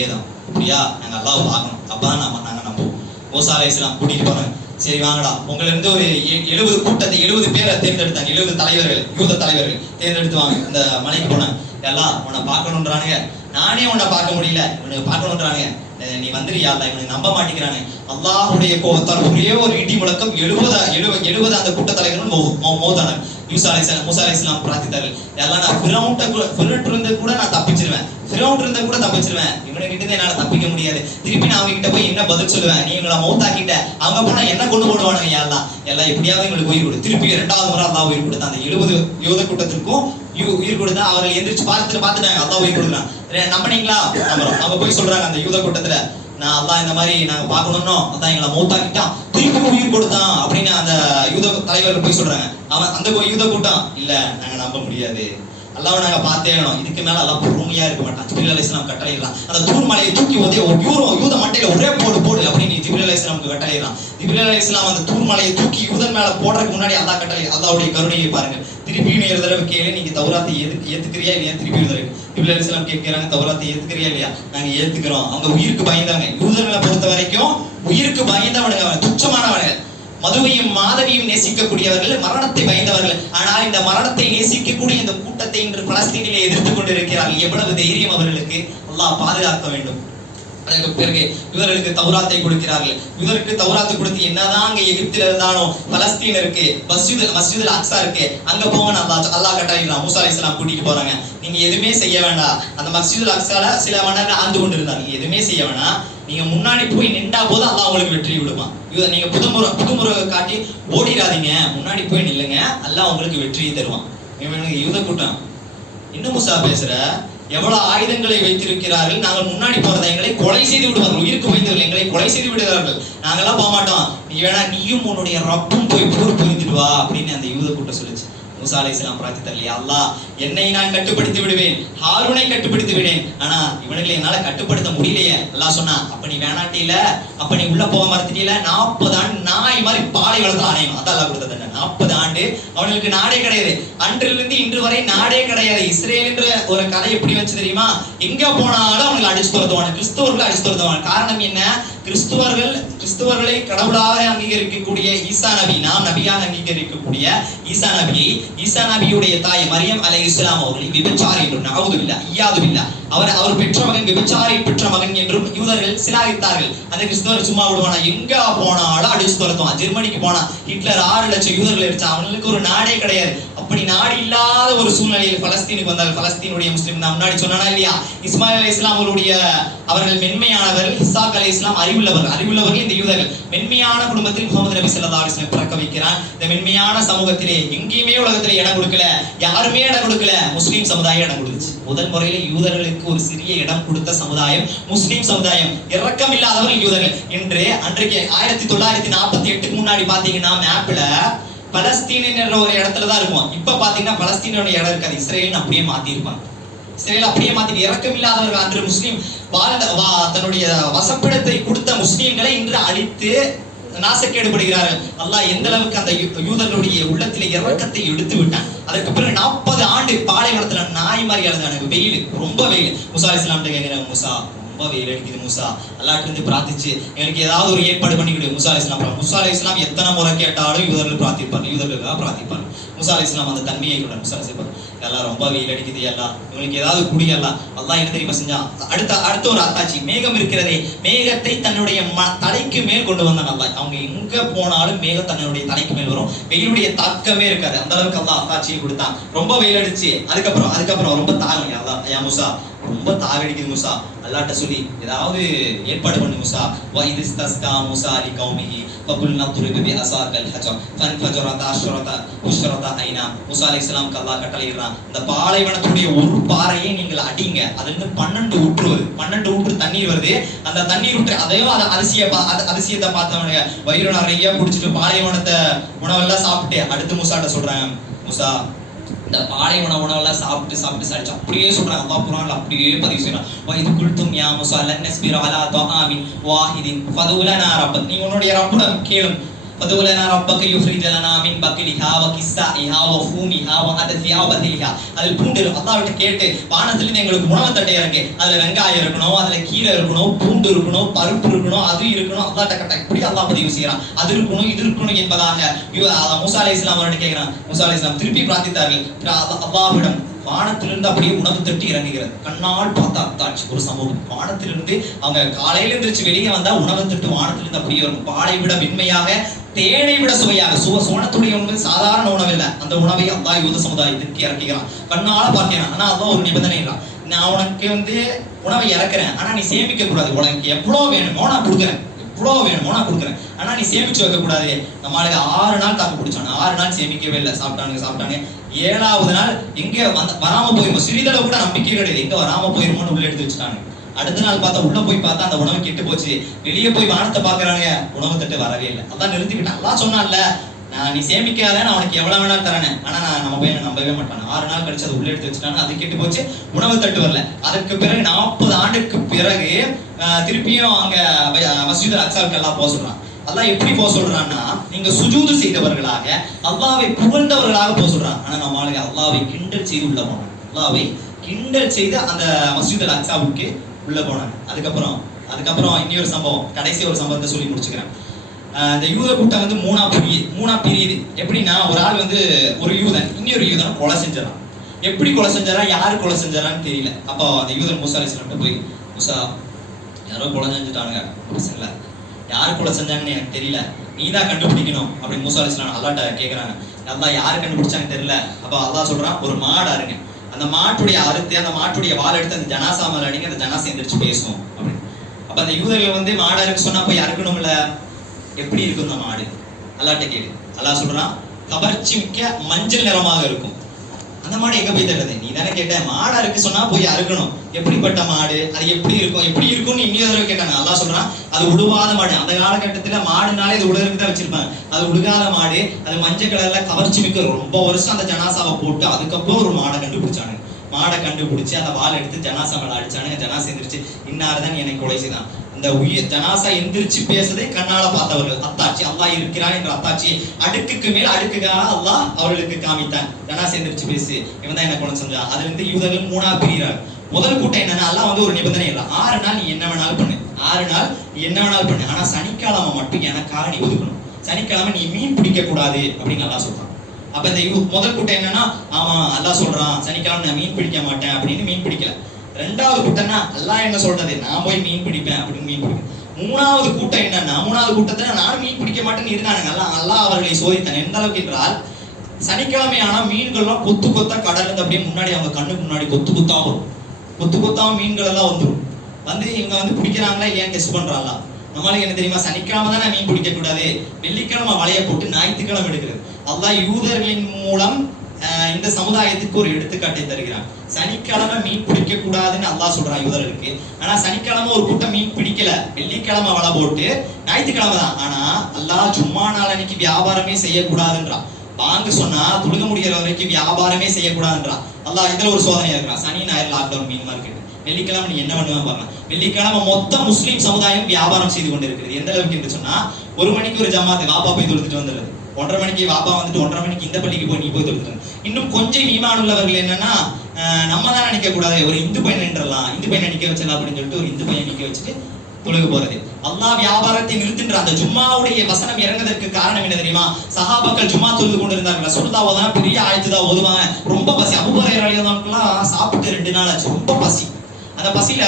ஏதான் அப்படியா? நாங்க அல்லாஹ் பார்க்கணும், அப்பதான் நாங்க நம்புவோம். மூசா அலைஹிஸ்ஸலாம் கூட்டிட்டு போறாங்க. சரி வாங்கடா, உங்களை இருந்து ஒரு 70 கூட்டத்தை 70 பேரை தேர்ந்தெடுத்தாங்க. 70 தலைவர்கள், யூத தலைவர்கள் தேர்ந்தெடுத்து வாங்க. அந்த மலைக்கு போனாங்க. எல்லாம் உன்னை பார்க்கணுன்றானுங்க, நானே உன்னை பார்க்க முடியல, இவனுக்கு பார்க்கணுன்றானுங்க, நீ வந்துறியா? இவனுக்கு நம்ப மாட்டேங்கிறானே. அல்லாஹ்வுடைய கோபத்தால் ஒரே ஒரு இடி முழக்கம் 70 அந்த கூட்ட தலைவர்கள் மௌத்தானாங்க. மூசா அலைஹிஸ்ஸலாம் பிரார்த்தித்தார்கள், எல்லாம் நான் ஃபிரௌன் இருந்து கூட நான் தப்பிச்சிருவேன், இவனுக்கிட்ட இருந்து என்னால தப்பிக்க முடியாது. திருப்பி நான் அவங்க கிட்ட போய் என்ன பதில் சொல்லுவேன்? நீ இவங்களை மௌத்தாக்கிட்ட, அவங்க போனா என்ன கொண்டு போடுவானுங்க? எல்லாம் எப்படியாவது எங்களுக்கு உயிர் கொடு. திருப்பி 2வது முறை அல்லாஹ் உயிர் கொடுத்தான். அந்த 70 யூத கூட்டத்திற்கும் உயிர் கொடுத்தா. அவர்கள் எந்திரிச்சு பார்த்துட்டாங்க, அல்லாஹ் உயிர் கொடுக்குறான். நம்பினீங்களா? அவங்க போய் சொல்றாங்க அந்த யூத கூட்டத்துல, நான் அல்லாஹ் இந்த மாதிரி நாங்க பார்க்கணும்னோ அதான் எங்களை மௌத்தாக்கிட்டான், திருப்பி உயிர் கொடுத்தான் அப்படின்னு அந்த யூத தலைவர்கள் போய் சொல்றாங்க. அவன் அந்த யூத கூட்டம், இல்ல நாங்க நம்ப முடியாது, அல்லாஹ்வை நாங்க பார்த்தே வேணும், இதுக்கு மேல அல்லாஹ் பொறுமையா இருக்க மாட்டான். ஜிப்ரீல் அலைஹிஸ்ஸலாம் கட்டளையிடலாம், அந்த தூர் மலையை தூக்கி யூத மண்டையில ஒரே போடு அப்படின்னு ஜிப்ரீல் அலைஹிஸ்ஸலாமுக்கு கட்டளையிடலாம். ஜிப்ரீல் அலைஹிஸ்ஸலாம் அந்த தூர் மலையை தூக்கி யூதன் மேல போடுறதுக்கு முன்னாடி அல்லாஹ் கட்டளை, அல்லாஹ்வுடைய கருணையை பாருங்க. திருப்பியும் 7 தடவை கேளு, நீங்க தௌராத்தை ஏத்துக்கிறியா இல்லையா? திருப்பி ஜிப்ரீல் அலைஹிஸ்ஸலாம் கேட்கிறாங்க, தௌராத்தை ஏத்துக்கிறியா இல்லையா? நாங்க ஏத்துக்கிறோம். அவங்க உயிருக்கு பயந்தாங்க. யூதர்களை பொறுத்த வரைக்கும் உயிருக்கு பயந்தவனுங்க, துச்சமானவர்கள். மதுவையும் மாதவியும் நேசிக்கக்கூடியவர்கள், மரணத்தை பயந்தவர்கள். ஆனால் இந்த மரணத்தை நேசிக்கக்கூடிய இந்த கூட்டத்தை இன்று பலஸ்தீனிலே எதிர்த்து கொண்டிருக்கிறார்கள். எவ்வளவு தைரியம் அவர்களுக்கு! அல்லாஹ் பாதுகாக்க வேண்டும். அதற்கு பிறகு இவர்களுக்கு தௌராத்தை கொடுக்கிறார்கள். இவருக்கு தௌராத்தை கொடுத்து என்னதான் அங்க எகிப்தில இருந்தாலும் பலஸ்தீனருக்கு மஸ்ஜிதுல் அக்ஸா இருக்கு, அங்க போங்க அல்லாஹ் கட்டளையிடலாம். மூசா அலைஹிஸ்ஸலாம் கூட்டிட்டு போறாங்க. நீங்க எதுவுமே செய்ய வேண்டாம், அந்த மஸ்ஜிதுல் அக்ஸால சில மன்னர்கள் ஆண்டு கொண்டு இருந்தாங்க, நீங்க எதுவுமே செய்ய வேணாம், நீங்க முன்னாடி போய் நின்றா போது அல்லாஹ் உங்களுக்கு வெற்றி விடுவான். நீங்க புதுமுறை காட்டி ஓடிடாதீங்க, முன்னாடி போய் நில்லுங்க, அல்லாஹ் உங்களுக்கு வெற்றியை தருவான். யூத கூட்டம், இன்னும் மூசா பேசுற, எவ்வளவு ஆயுதங்களை வைத்திருக்கிறார்கள், நாங்கள் முன்னாடி போறதை எங்களை கொலை செய்து விடுவார்கள், உயிருக்கு வைத்தவர்கள் எங்களை கொலை செய்து விடுகிறார்கள், நாங்கெல்லாம் போக மாட்டோம், நீ வேணா நீயும் உன்னுடைய ரப்பும் போய் போர் புரிந்துட்டு வா அப்படின்னு அந்த யூத கூட்டம் சொல்லுச்சு. மூசா அலைஹிஸ்ஸலாம் பிரார்த்தித்தார்கள், யா அல்லாஹ், என்னை நான் கட்டுப்படுத்தி விடுவேன், ஹாரூனை கட்டுப்படுத்தி விடுவேன், ஆனா இவனுங்களை என்னால கட்டுப்படுத்த முடியலையே. அல்லாஹ் சொன்னா, அப்ப நீ வேணாட்டில, அப்ப நீ உள்ள போக மறுத்துட்டீல, 40 ஆண்டு நாய் மாதிரி பாலை வளர்த்து அணையணும். அதான் அல்லாஹ் கொடுத்தது. 40 ஆண்டு அவனுக்கு நாடே கிடையாது. அன்றிலிருந்து இன்று வரை நாடே கிடையாது. இஸ்ரேல் என்ற ஒரு கதை எப்படி வச்சு தெரியுமா? எங்க போனாலும் அவங்களை அடிச்சு துரத்துவாங்க, கிறிஸ்தவர்களை அடிச்சு துரத்துவாங்க. காரணம் என்ன? கிறிஸ்தவர்களை கடவுளாக அங்கீகரிக்கக்கூடிய ஈசா நபி, நாம் நபியாக அங்கீகரிக்கக்கூடிய ஈசா நபியுடைய தாய் மரியம் அலைஹிஸ்ஸலாம் அவர்களை விபச்சாரி என்றும் நஅஊதுபில்லா அவர் பெற்ற மகன் விபச்சாரி பெற்ற மகன் என்றும் யூதர்கள் சிலாகித்தார்கள். அந்த கிறிஸ்தவர் சும்மா விடுவானா? எங்க போனாலும் அடிச்சு துரத்துவான். ஜெர்மனிக்கு போனா ஹிட்லர் 6 லட்சம் யூதர்கள் அடிச்சான், அவங்களுக்கு ஒரு நாடே கிடையாது. அப்படி நாடு இல்லாத ஒரு சூழ்நிலையில் பலஸ்தீனுக்கு வந்தால், பலஸ்தீனுடைய முஸ்லிம் நான் முன்னாடி சொன்னானா இல்லையா? இஸ்மாயில் அலைஹிஸ்ஸலாம் அவர்கள் மென்மையானவர்கள், இஸ்ஹாக் அலைஹிஸ்ஸலாம் அறிவுள்ளவர்கள். இந்த யூதர்கள் மென்மையான குடும்பத்தில் முஹம்மது நபி ஸல்லல்லாஹு அலைஹி வஸல்லம் பிறக்க வைக்கிறான். இந்த மென்மையான சமூகத்திலே எங்கேயுமே உலகத்திலே இடம் கொடுக்கல, யாருமே இடம் கொடுக்கல, முஸ்லிம் சமுதாயம் இடம் கொடுத்துச்சு. முதல் முறையில் யூதர்களுக்கு ஒரு சிறிய இடம் கொடுத்த சமுதாயம் முஸ்லிம் சமுதாயம். இரக்கம் இல்லாதவர்கள் யூதர்கள். அன்றைக்கு 1948க்கு முன்னாடி பாத்தீங்கன்னா மேப்ல பலஸ்தீன் என்ற ஒரு இடத்துல தான் இருக்கும். இப்ப பாத்தீங்கன்னா பலஸ்தீனோட இடம் இருக்காது, இஸ்ரேல் அப்படியே மாத்திருப்பாங்க. இஸ்ரேல் அப்படியே மாத்தி, இரக்கம் இல்லாதவர்கள் அன்று முஸ்லிம் தன்னுடைய வசப்பிடத்தை கொடுத்த முஸ்லிம்களை இன்று அழித்து நாசக்கேடுபடுகிறார்கள். அல்லாஹ் எந்த அளவுக்கு அந்த யூதர்களுடைய உள்ளத்திலே இரக்கத்தை எடுத்து விட்டான். அதற்கு பிறகு 40 ஆண்டு பாலைவனத்துல நாய் மாதிரி அழுதாங்க. வெயில், ரொம்ப வெயில். மூசா அலைஹிஸ்ஸலாம் கேட்கிறாங்க, மூசா ரொம்ப வெயில் அடிக்குது மூசா, அல்லாஹ்ட்ட இருந்து பிரார்த்திச்சு எங்களுக்கு ஏதாவது ஒரு ஏற்பாடு பண்ணி கொடு. மூசா அலைஹிஸ்ஸலாம் எத்தனை முறை கேட்டாலும் யூதர்கள் பிரார்த்திப்பாங்க. மூசா அலைஹிஸ்ஸலாம் அந்த தன்மையை கூட மூசா அலைஹிஸ்ஸலாம், எல்லாம் ரொம்ப வெயில் அடிக்குது, எல்லாம் இவங்களுக்கு ஏதாவது குடியெல்லாம். அல்லாஹ் என்ன தெரியுமா செஞ்சான்? அடுத்த ஒரு அத்தாட்சி, மேகம் இருக்கிறதே, மேகத்தை தன்னுடைய தலைக்கு மேல் கொண்டு வந்தான் அல்லாஹ். அவங்க எங்க போனாலும் மேகம் தன்னுடைய தலைக்கு மேல் வரும், வெயிலுடைய தாக்கமே இருக்காது. அந்த அளவுக்கு அல்லாஹ் அத்தாட்சியை கொடுத்தான். ரொம்ப வெயில் அடிச்சு அதுக்கப்புறம் ரொம்ப தாகம், யா மூசா ரொம்ப தாகடிக்குது மூசா, அல்லாஹ்ட்ட சொல்லி ஏதாவது ஏற்பாடு பண்ணு மூசா. வைதிஸ்தஸ்கா மூசா லி கௌமிஹி ஃபகுல்னா துரிபு பி அஸாகல் ஹஜர் ஃபன்ஃபஜரத அஷ்ரத உஷ்ரத ஐனா. மூசா அலைஹிஸ்ஸலாமுக்கு அல்லாஹ் கட்டளையிடுறான், இந்த பாலைவனத்துடைய ஒரு பாறையை நீங்கள் அடிங்க, அதுல இருந்து 12 ஊற்று வருது, 12 ஊற்று தண்ணீர் வருது. அந்த தண்ணீர் ஊற்று அதையும் அதிசயத்தை பார்த்தவனுங்க வயிறு நிறைய குடிச்சிட்டு பாலைவனத்தை உணவெல்லாம் சாப்பிட்டு அடுத்து மூசாட்ட சொல்றாங்க, மூசா இந்த பாலைவன உணவெல்லாம் சாப்பிட்டு சாப்பிட்டு அப்படியே சொல்றாங்க. அல்லாஹ் குர்ஆன்ல அப்படியே பதிவு செய்யறான். வைது குல்தும் யா மூசா லன் நஸ்பிர அலா தஆமின் வாஹிதின் ஃபதுலனா ரப்பக், நீ உன்னுடைய ரப்பிடம் கேளும். ஃபதுலனா ரப்பக யுஃப்ரிஜ லனா மின் பக்லிஹா வ கிஸ்ஸாஇஹா வ ஃபூமிஹா வ அதஸிஹா வ பத்லிஹா. அதில் பூண்டு அல்லாஹ்விட்ட கேட்டு வானத்திலிருந்து எங்களுக்கு உணவு தட்டை இறங்கு, அதுல வெங்காயம் இருக்கணும், அதுல கீரை இருக்கணும், பூண்டு இருக்கணும், பருப்பு இருக்கணும், அது இருக்கணும். அல்லாஹ்ட்ட கட்ட இப்படி அல்லாஹ் பதிவு செய்யறான். அது இருக்கணும் இது இருக்கணும் என்பதாக மூசா அலைஹிஸ்ஸலாம் அவர்கிட்ட கேட்கிறான். மூசா அலைஹிஸ்ஸலாம் திருப்பி பிரார்த்தித்தார்கள். அல்லாஹ்விடம் வானத்திலிருந்து அப்படியே உணவு தட்டி இறங்குகிறது. கண்ணால் பார்த்த அத்தாட்சி ஒரு சமூகம். வானத்திலிருந்து அவங்க காலையில இருந்துச்சு வெளியே வந்தா உணவு தட்டு வானத்திலிருந்து அப்படியே வரும். பாலை விட மென்மையாக, தேனை விட சுவையாக. சோனத்துடைய உணவு சாதாரண உணவு இல்ல, அந்த உணவை அல்லாஹ் யூத சமுதாயத்திற்கு இறக்குகிறான். கண்ணால பார்க்கிறான். ஆனா அல்லாஹ் ஒரு நிபந்தனை இல்லை, நான் உனக்கு உணவை இறக்குறேன், ஆனா நீ சேமிக்க கூடாது. உனக்கு எவ்வளவு வேணுமோ நான் கொடுக்குறேன், எவ்வளவு வேணுமோ நான் கொடுக்குறேன், ஆனா நீ சேமிச்சு வைக்க கூடாது. நம்மளுக்கு 6 நாள் தாக்கு பிடிச்சானு, 6 நாள் சேமிக்கவே இல்லை. சாப்பிட்டானுங்க. 7வது நாள் எங்க வராம போயிருமோ, சிறிதளவு கூட நம்பிக்கை கிடையாது, எங்க வராம போயிருமோன்னு உள்ள எடுத்து வச்சுட்டாங்க. அடுத்த நாள் பார்த்தா உள்ள போய் பார்த்தா அந்த உணவு கெட்டு போச்சு. வெளியே போய் வானத்தை பாக்குறாங்க, உணவு தட்டு வரவே இல்லை. அதான் நிறுத்திக்கிட்டான். அல்லாஹ் சொன்னான்ல, நீ சேமிக்காத, நான் உனக்கு எவ்வளவு வேணாலும் தரேன். ஆனா நம்ம பையனை நம்பவே மாட்டான். 6 நாள் கழிச்சு அதை உள்ள எடுத்து வச்சுட்டாங்க, அது கெட்டு போச்சு, உணவு தட்டு வரல. அதற்கு பிறகு 40 ஆண்டுக்கு பிறகு திருப்பியும் அங்க மஸ்ஜிதுல் அக்ஸாவுக்கு எல்லாம் போக சொல்றான். அல்லாஹ் எப்படி போக சொல்றான்னா, நீங்க சுஜூது செய்தவர்களாக, அல்லாஹ்வை புகழ்ந்தவர்களாக போக சொல்றான். ஆனா நம்மளுக்கு அல்லாஹ்வை கிண்டல் செய்து உள்ள போனாங்க. அல்லாஹ்வை கிண்டல் செய்து அந்த மஸ்ஜிதுல் அக்ஸாவுக்கு உள்ள போனாங்க. அதுக்கப்புறம் இன்னொரு சம்பவம், கடைசி ஒரு சம்பவத்தை சொல்லி முடிச்சுக்கிறேன். இந்த யூத கூட்டம் மூணா பிரியுது. எப்படின்னா, ஒரு ஆள் ஒரு யூதன் இன்னொரு யூதனை கொலை செஞ்சான். எப்படி கொலை செஞ்சாரா, யாரு கொலை செஞ்சாரான்னு தெரியல. அப்போ அந்த யூதன் மூசா அலைஹிஸ்ஸலாம் போய், மூசா யாரோ கொலை செஞ்சுட்டானுங்க, பசங்கள யாரு கொலை செஞ்சாங்கன்னு எனக்கு தெரியல, நீதான் கண்டுபிடிக்கணும் அப்படின்னு மூசா அலைஹிஸ்ஸலாம் அல்லாஹ்ட்ட கேட்கறாங்க. அல்லாஹ் யாரு கண்டுபிடிச்சாங்கன்னு தெரியல. அப்ப அல்லாஹ் சொல்றான், ஒரு மாடு அருங்க, அந்த மாட்டுடைய அறுத்து அந்த மாட்டுடைய வால் எடுத்து அந்த ஜனாசா மேல அடிங்க, அந்த ஜனாசா எந்திரிச்சு பேசும் அப்படின்னு. அப்ப அந்த யூதர்கள் மாடு அறுக்க சொன்னா போய் அறுக்கணும்ல, எப்படி இருக்கும் இந்த மாடு? அல்லாஹ்ட்ட கேளு. அல்லாஹ் சொல்றான், கவர்ச்சி மிக்க மஞ்சள் நிறமாக இருக்கும். அந்த மாடு எங்க போய் தருது? நீ தானே கேட்ட, மாடு அறுக்க சொன்னா போய் அறுக்கணும், எப்படிப்பட்ட மாடு, அது எப்படி இருக்கும்னு இன்னொரு தடவை கேட்டாங்க. அல்லாஹ் சொல்றான், அது உழுவாத மாடு. அந்த காலகட்டத்துல மாடுனாலே இது உலருக்கு தான் வச்சிருப்பாங்க. அது உழுகாத மாடு, அது மஞ்சள் கலர்ல கவர்ச்சி மிக்க. ரொம்ப வருஷம் அந்த ஜனாசாவை போட்டு அதுக்கப்புறம் ஒரு மாடை கண்டுபிடிச்சானு. மாடை கண்டுபிடிச்சு அந்த வால் எடுத்து ஜனாசா மேல அடிச்சானுங்க. ஜனாசா எந்திரிச்சு, இன்னாருதான் என்னை கொலை செய்தான். இந்த உயிர் ஜனாசா எந்திரிச்சு பேசுறதை கண்ணால பார்த்தவர்கள், அத்தாட்சி, அல்லாஹ் இருக்கிறான் என்ற அத்தாட்சி அடுக்குக்கு மேல் அடுக்குக்காக அல்லாஹ் அவர்களுக்கு காமித்தான். ஜனாசா எந்திரிச்சு பேசு, இவன் தான் என்ன கொலை செஞ்சான். அதுல இருந்து யூதர்கள் 3ஆ பிரிகிறார். முதல் கூட்டம் என்னன்னா, அல்லாஹ் ஒரு நிபந்தனை இல்லை, 6 நாள் நீ என்ன வேணாலும் பண்ணு, 6 நாள் நீ என்ன வேணாலும் பண்ணு, ஆனா சனிக்கிழமை மட்டும் எனக்காக நீ ஒதுக்கணும், சனிக்கிழமை நீ மீன் பிடிக்க கூடாது அப்படின்னு அல்லாஹ் சொல்றான். அப்ப இந்த முதல் கூட்டம் என்னன்னா, ஆமா அல்லாஹ் சொல்றான் சனிக்கிழமை நான் மீன் பிடிக்க மாட்டேன் அப்படின்னு மீன் பிடிக்கல. 2வது கூட்டம்னா, அல்லாஹ் என்ன சொல்றது, நான் போய் மீன் பிடிப்பேன் அப்படின்னு மீன் பிடிப்பேன். 3வது கூட்டம் என்னன்னா, 3வது கூட்டத்துல நானும் மீன் பிடிக்க மாட்டேன்னு இருந்தானுங்க. அல்லாஹ் அவர்களை சோதித்தான். எந்த அளவுக்கு என்றால், சனிக்கிழமையான மீன்கள்லாம் கொத்து கொத்தா கடல்ல இருந்து அப்படியே முன்னாடி அவங்க கண்ணுக்கு முன்னாடி கொத்து கொத்தா மீன்கள் எல்லாம் வந்துடும். இவங்க பிடிக்கிறாங்களா ஏன் டெஸ்ட் பண்றாங்களா? நம்மளுக்கு என்ன தெரியுமா, சனிக்கிழமை தானே மீன் பிடிக்க கூடாது, வெள்ளிக்கிழமை வலையை போட்டு ஞாயிற்றுக்கிழமை எடுக்கிறது. அல்லாஹ் யூதர்களின் மூலம் இந்த சமுதாயத்துக்கு ஒரு எடுத்துக்காட்டை தருகிறான். சனிக்கிழமை மீன் பிடிக்க கூடாதுன்னு அல்லாஹ் சொல்றான் யூதர்களுக்கு. ஆனா சனிக்கிழமை ஒரு கூட்டம் மீன் பிடிக்கல, வெள்ளிக்கிழமை வலை போட்டு ஞாயிற்றுக்கிழமை தான். ஆனா அல்லாஹ் ஜும்மா நாள் அன்னைக்கு வியாபாரமே செய்யக்கூடாதுன்றான். வாங்க சொன்னா தொழுக முடிகிற வரைக்கும் வியாபாரமே செய்யக்கூடாதுன்றான். அல்லாஹ் இதுல ஒரு சோதனையா இருக்கிறான். சனி ஞாயிறு லாக்டவுன் மீன் மார்க்கெட். வெள்ளிக்கிழமை நீ என்ன பண்ணுவேன் பாருங்க. வெள்ளிக்கிழமை மொத்த முஸ்லீம் சமுதாயம் வியாபாரம் செய்து கொண்டிருக்கிறது. எந்த அளவுக்கு என்று சொன்னா, 1 மணிக்கு ஒரு ஜமாத்து வாப்பா போய் தொழுதுட்டு வந்துடுறது, 1:30 மணிக்கு வாப்பா 1:30 மணிக்கு இந்த பள்ளிக்கு போய் நீ போய் தொழுதுட்டு. இன்னும் கொஞ்சம் ஈமான் உள்ளவர்கள் என்னன்னா, நம்ம தான் நினைக்க கூடாது, ஒரு இந்து பையன் நின்றலாம், இந்து பையனை நிக்க வச்சிடலாம் அப்படின்னு சொல்லிட்டு ஒரு இந்து பையன் நிக்க வச்சுட்டு தொழுக போறது. அல்லாஹ் வியாபாரத்தை நிறுத்துன்ற அந்த ஜும்மாவுடைய வசனம் இறங்குவதற்கு காரணம் என்ன தெரியுமா? சஹாபாக்கள் ஜும்மா தொழுது கொண்டிருந்தார்கள். ரசூலுல்லாஹ் ஓதுனா பெரிய ஆயத்து தான் ஓதுவாங்க. ரொம்ப பசி. அபூ ஹுரைரா ரலியல்லாஹு சாப்பிட்டு 2 நாள் ஆச்சு, ரொம்ப பசி. அந்த பசியில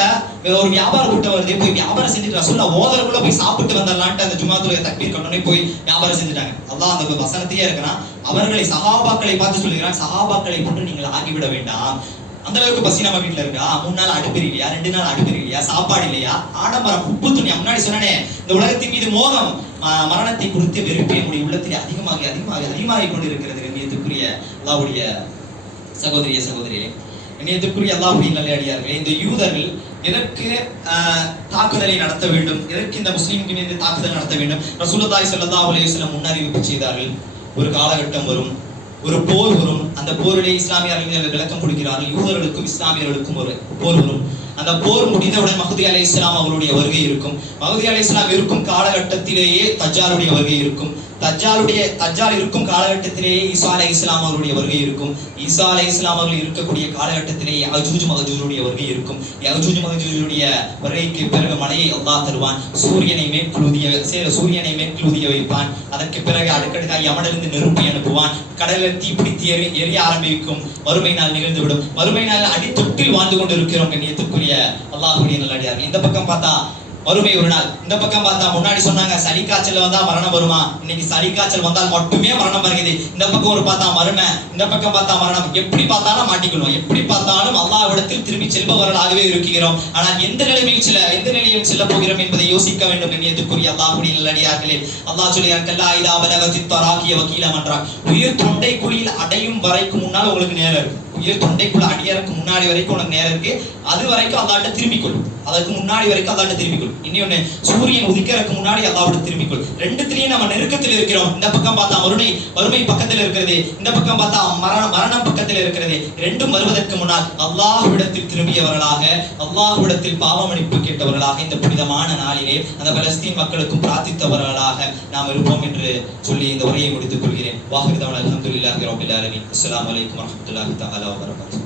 ஒரு வியாபார கூட்டம் வருது, போய் வியாபாரம் செஞ்சுட்டு ரசூலுல்லாஹ் ஓதறக்குள்ள போய் சாப்பிட்டு வந்துடலான்ட்டு அந்த ஜும்மா தொழுகை தக்பீர் கட்டணே போய் வியாபாரம் செஞ்சுட்டாங்க. அல்லாஹ் அந்த வசனத்தையே இருக்கிறான். அவர்களை சஹாபாக்களை பார்த்து சொல்லுகிறான், சஹாபாக்களை போன்று நீங்கள் ஆகிவிட வேண்டாம். அந்த அளவுக்கு பசி நம்ம வீட்டுல இருக்கா? 3 நாள் அடுப்பு இல்லையா, 2 நாள் அடுப்பு இல்லையா, சாப்பாடு இல்லையா, ஆடம்பரம், உப்பு துணி. முன்னாடி சொன்னனே, இந்த உலகத்தின் மீது மோகம், மரணத்தை குறித்து வெறுப்பு நம்முடைய உள்ளத்தில் அதிகமாகி கொண்டு இருக்கிறது. கண்ணியத்துக்குரிய அல்லாஹ்வுடைய சகோதரியே, கண்ணியத்துக்குரிய அல்லாஹ்வுடைய நல்லடியார்களே, இந்த யூதர்கள் எதற்கு தாக்குதலை நடத்த வேண்டும், எதற்கு இந்த முஸ்லிம்கள் மீது தாக்குதல் நடத்த வேண்டும்? ரசூலுல்லாஹி ஸல்லல்லாஹு அலைஹி வஸல்லம் முன்னறிவிப்பு செய்தார்கள். ஒரு காலகட்டம் வரும், ஒரு போர் வரும். அந்த போரிலே இஸ்லாமிய அறிஞர்கள் விளக்கம் கொடுக்கிறார்கள். யூதர்களுக்கும் இஸ்லாமியர்களுக்கும் ஒரு போர் வரும். அந்த போர் முடிந்தவுடன் மஹ்தி அலைஹிஸ்ஸலாம் அவர்களுடைய வருகை இருக்கும். மஹ்தி அலைஹிஸ்ஸலாம் இருக்கும் காலகட்டத்திலேயே தஜ்ஜாலுடைய வருகை இருக்கும். தஜ்ஜால் இருக்கும் காலகட்டத்திலேயே ஈசா அலைஹிஸ்ஸலாம் அவருடைய வருகை இருக்கும். ஈசா அலைஹிஸ்ஸலாம் அவர்கள் இருக்கக்கூடிய காலகட்டத்திலேயே யஜூஜ் மஜூஜுடைய வருகை இருக்கும். யஜூஜ் மஜூஜுடைய வருகைக்கு பிறகு மழையை அல்லாஹ் தருவான். சூரியனை மேற்குழுதிய வைப்பான். அதற்கு பிறகு அடுக்கடுக்காக யமனிலிருந்து நெருப்பை அனுப்புவான். கடலில் தீப்பிடித்து எரிய ஆரம்பிக்கும். வறுமை நாள் நிகழ்ந்துவிடும். வறுமை நாள் அடித்தொட்டில் வாழ்ந்து கொண்டு இருக்கிறோம். கண்ணியத்துக்குரிய அல்லாஹ்வுடைய நல்லடியார்கள், இந்த பக்கம் பார்த்தா வறுமை ஒரு நாள், இந்த பக்கம் பார்த்தா முன்னாடி சொன்னாங்க சளி காய்ச்சல் வந்தா மரணம் வருமா, இன்னைக்கு சளி காய்ச்சல் வந்தால் மட்டுமே மரணம் வருகிறது. இந்த பக்கம் ஒரு பார்த்தா மறுமை, இந்த பக்கம் பார்த்தா மரணம். எப்படி பார்த்தாலும் மாட்டிக்கணும், எப்படி பார்த்தாலும் அல்லாஹ்விடத்தில் திரும்பி செல்பவர்களாகவே இருக்கிறோம். ஆனால் எந்த நிலையில் செல்ல போகிறோம் என்பதை யோசிக்க வேண்டும். கண்ணியத்துக்குரிய அல்லாஹ்வுடைய நல்லடியார்களே, அல்லாஹ் சொல்கிறான், கல்லா இதா பலகத் தராகிய வகீலம் என்றார். உயிர் தொண்டை குழியில் அடையும் வரைக்கும் முன்னால் உங்களுக்கு நேரம் இருக்கு. உயிர் தொண்டைக்குள்ள அடியறக்கு முன்னாடி வரைக்கும் உனக்கு நேரம் இருக்கு. அது வரைக்கும் அல்லாஹ்ட்ட திரும்பிக்கொள். அதற்கு முன்னாடி வரைக்கும் அல்லாஹ்ட்ட திரும்பிக்கொள். இன்னொன்னு, சூரியன் உதிக்கிறதுக்கு முன்னாடி அல்லாஹ்ட்ட திரும்பிக்கொள். ரெண்டுத்திலயும் நம்ம நெருக்கத்தில் இருக்கிறோம். இந்த பக்கம் பார்த்தா வறுமை பக்கத்தில் இருக்கிறது, இந்த பக்கம் பார்த்தா மரணம் பக்கத்தில் இருக்கிறது. ரெண்டும் வருவதற்கு முன்னால் அல்லாஹ்விடத்தில் திரும்பியவர்களாக, அல்லாஹ்விடத்தில் பாவமன்னிப்பு கேட்டவர்களாக இந்த புனிதமான நாளிலே அந்த பலஸ்தீன் மக்களுக்கும் பிரார்த்தித்தவர்களாக நாம் இருப்போம் என்று சொல்லி இந்த உரையை முடித்துக் கொள்கிறேன். வாஹிர் தஅவானா அல்ஹம்துலில்லாஹி ரப்பில் ஆலமீன். அஸ்ஸலாமு அலைக்கும் வரஹ்மத்துல்லாஹி தஆலா வபரகாத்துஹு.